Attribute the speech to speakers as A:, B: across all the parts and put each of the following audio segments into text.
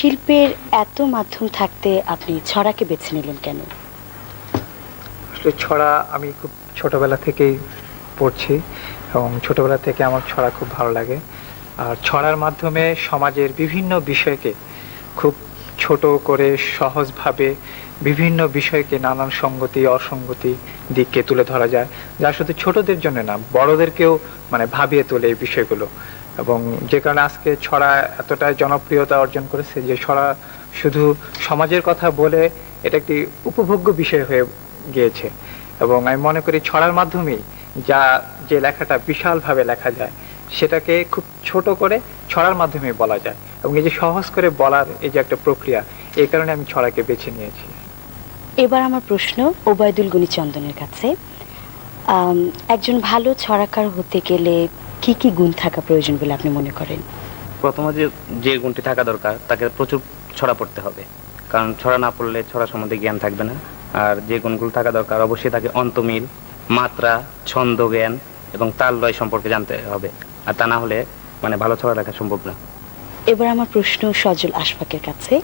A: শিল্পের এত মাধ্যম থাকতে আপনি ছড়াকে বেছে নিলেন কেন?
B: আসলে ছড়া আমি খুব ছোটবেলা থেকেই পড়ছি এবং ছোটবেলা থেকে আমার ছড়া খুব ভালো লাগে। আর ছড়ার মাধ্যমে সমাজের বিভিন্ন বিষয়কে খুব ছোট করে সহজভাবে বিভিন্ন বিষয়কে নানান সঙ্গতি, অসঙ্গতি দিককে তুলে ধরা যায়। যা শুধু ছোটদের জন্য না, বড়দেরকেও মানে ভাবিয়ে তোলে এই বিষয়গুলো। এবং যে কারণে আজকে ছড়া এতটাই জনপ্রিয়তা অর্জন করেছে যে ছড়া শুধু সমাজের কথা বলে এটা একটি উপভোগ্য বিষয় হয়ে গিয়েছে। এবং আমি মনে করি ছড়ার মাধ্যমেই যা যে লেখাটা বিশালভাবে লেখা যায়, সেটাকে খুব ছোট করে ছড়ার মাধ্যমে বলা যায়। এবং এই যে সহজ করে বলার এই যে একটা প্রক্রিয়া, এই কারণে আমি ছড়াকে বেছে নিয়েছি।
A: এবার আমার প্রশ্ন, ওবায়দুল গনি চন্দনের কাছে। একজন ভালো ছড়াকার হতে গেলে কি কি গুণ থাকা প্রয়োজন বলে আপনি মনে করেন?
C: প্রথমে যে যে গুণটি থাকা দরকার তাকে প্রচুর ছড়া পড়তে হবে। কারণ ছড়া না পড়লে ছড়া সম্বন্ধে জ্ঞান থাকবে না। আর যে গুণগুলো থাকা দরকার অবশ্যই তাকে অন্তমিল মাত্রা ছন্দ জ্ঞান এবং তাল লয় সম্পর্কে জানতে হবে। আর তা না হলে মানে ভালো ছড়া লেখা সম্ভব না।
A: এবার আমার প্রশ্ন সজল আশফাকের কাছে।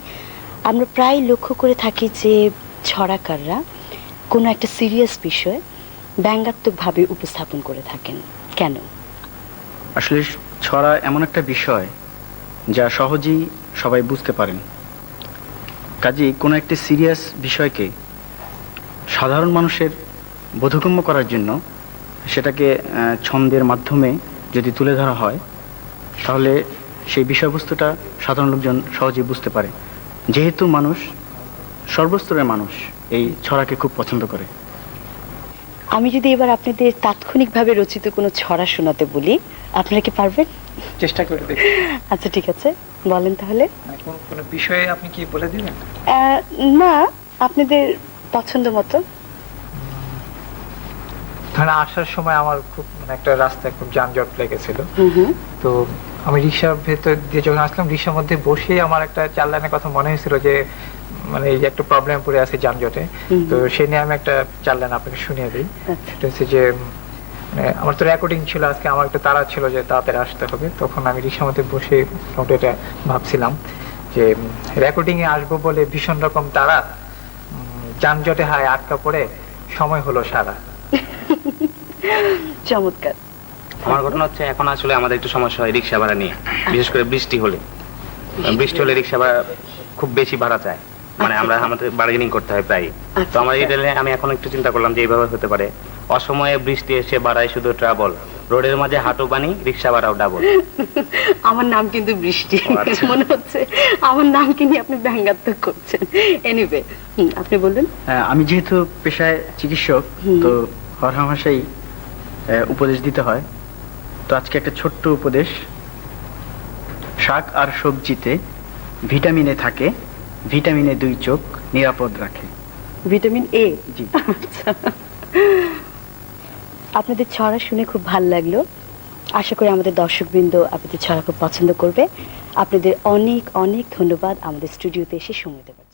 A: আমরা প্রায় লক্ষ্য করে থাকি যে ছড়াকাররা কোনো একটা সিরিয়াস বিষয় ব্যঙ্গাত্মকভাবে উপস্থাপন করে থাকেন। কেন?
D: আসলে ছড়া এমন একটা বিষয় যা সহজেই সবাই বুঝতে পারেন। কাজেই কোনো একটি সিরিয়াস বিষয়কে সাধারণ মানুষের বোধগম্য করার জন্য সেটাকে ছন্দের মাধ্যমে যদি তুলে ধরা হয়, তাহলে সেই বিষয়বস্তুটা সাধারণ লোকজন সহজেই বুঝতে পারে। যেহেতু মানুষ, সর্বস্তরের মানুষ এই ছড়াকে খুব পছন্দ করে।
A: আমি যদি এবার আপনাদের তাৎক্ষণিকভাবে রচিত কোনো ছড়া শোনাতে বলি আপনারা কি পারবেন?
B: চেষ্টা করে দেখি।
A: আচ্ছা ঠিক আছে। বলেন তাহলে।
B: কোন বিষয়ে আপনি কি বলে দিবেন?
A: না আপনাদের পছন্দ মতো।
B: ধরেন আসার সময় আমার খুব মানে একটা রাস্তায় খুব যানজট লেগেছিল। তো আমি রিক্সার ভেতর দিয়ে যখন আসলাম রিক্সার মধ্যে বসে আমার একটা চার লাইনের কথা মনে হয়েছিল যে মানে এই যে একটা প্রবলেম পড়ে আছে যানজটে। তো সে নিয়ে আমি একটা চার লাইন আপনাকে শুনিয়ে দিই।
A: আচ্ছা।
B: সেটা হচ্ছে যে মানে আমার তো রেকর্ডিং ছিল আজকে আমার একটা তাড়া ছিল যে তাড়াতাড়ি আসতে হবে। তখন আমি রিক্সার মধ্যে বসে এটা ভাবছিলাম যে রেকর্ডিং এ আসব বলে ভীষণ রকম তারা যানজটে হায় আটকা পড়ে সময় হলো সারা।
A: চমৎকার।
C: আমার ঘটনা হচ্ছে এখন আসলে আমাদের একটু সমস্যা হয় রিক্সা ভাড়া নিয়ে। বিশেষ করে বৃষ্টি হলে। বৃষ্টি হলে রিক্সা ভাড়া খুব বেশি ভাড়া চায়। মানে আমরা আমাদের বার্গেনিং করতে হয় প্রায় তো আমার এটা আমি এখন একটু চিন্তা করলাম যে এইভাবে হতে পারে। অসময়ে বৃষ্টি এসে বাড়ায় শুধু ট্রাবল রোডের মাঝে হাঁটু পানি রিক্সা ভাড়াও ডাবল
A: আমার নাম কিন্তু বৃষ্টি
C: আচ্ছা।
A: মনে হচ্ছে আমার নামকে নিয়ে আপনি ব্যঙ্গাত্মক করছেন। এনিওয়ে আপনি বলুন।
D: হ্যাঁ, আমি যেহেতু পেশায় চিকিৎসক। তো হরহামেশাই উপদেশ দিতে হয়। তো আজকে একটা ছোট্ট উপদেশ। শাক আর সবজিতে ভিটামিনে থাকে ভিটামিনে দুই চোখ নিরাপদ রাখে।
A: Vitamin A?
D: জি।
A: আপনাদের ছড়া শুনে খুব ভালো লাগল। আশা করি আমাদের দর্শকবৃন্দ আপনাদের ছড়া খুব পছন্দ করবে। আপনাদের অনেক অনেক ধন্যবাদ আমাদের স্টুডিওতে এসে সময় দেবেন